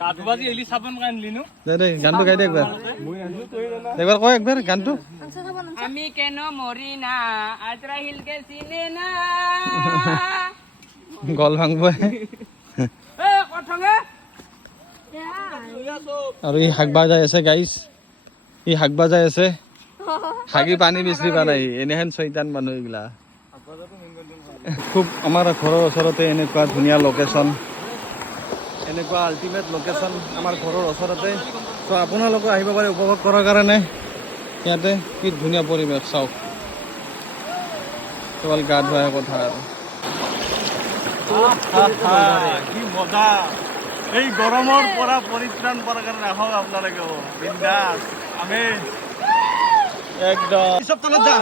গাধুবাজি এলি চাবন কান লিনু দে গানটো গাই দে একবাৰ একবাৰ কয় একবাৰ গানটো আমি কেন মৰি না আজৰাইলকে চিনে না গল ভাঙব এ কথঙে আৰু ই শাক বাজাই আছে গাইছ ই শাক বাজাই আছে হাগি পানী বিচৰি পা নাই এনেহেন চৈতান মানুহ এইগিলা খুব আমাৰ ঘৰৰ ওচৰতে এনেকুৱা ধুনীয়া লোকেশ্যন এনেকুৱা আল্টিমেট লোকেশ্যন আমাৰ ঘৰৰ ওচৰতে চ' আপোনালোকে আহিব পাৰে উপভোগ কৰাৰ কাৰণে ইয়াতে কি ধুনীয়া পৰিৱেশ চাওক কেৱল গা ধোৱাৰ কথা আৰু কি মজা এই গৰমৰ পৰা পৰিত্ৰাণ পোৱাৰ কাৰণে আহক আপোনালোকে বিন্দাছ আমি একদম সব তলত যা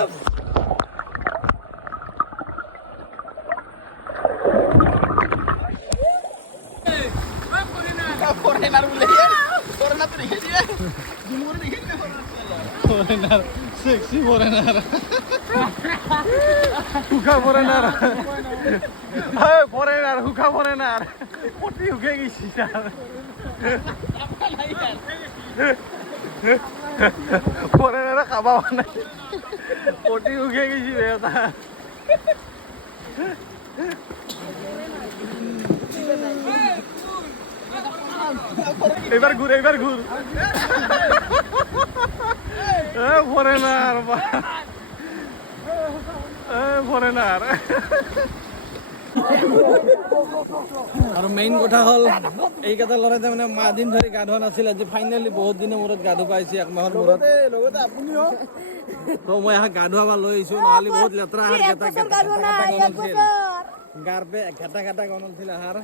Foreigner, sexy foreigner. Hookah foreigner. Hey foreigner, hookah foreigner. Poti hookah gisi yaar. Foreigner khaba bana. Poti hookah gisi beta. এবার ঘুর ফরেনার ফরেনার আৰু মেইন কথা হ'ল এইকেইটা ল'ৰাই তাৰমানে মাহ দিন ধৰি গা ধোৱা নাছিল আজি ফাইনেলি বহুত দিনৰ মূৰত গা ধুব আহিছে এক মাহৰ মূৰত তো মই গা ধুৱাব লৈ আহিছোঁ নহ'লে বহুত লেতেৰা গাৰপে ঘাটা গণল ছিল আহাৰ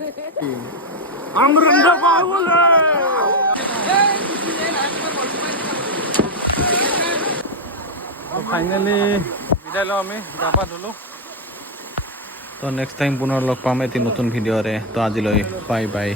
ফাইনেলি বিদায় লওঁ আমি গা পা ধুলোঁ তো নেক্সট টাইম পুনৰ লগ পাম এটি নতুন ভিডিঅ'ৰে তো আজিলৈ বাই বাই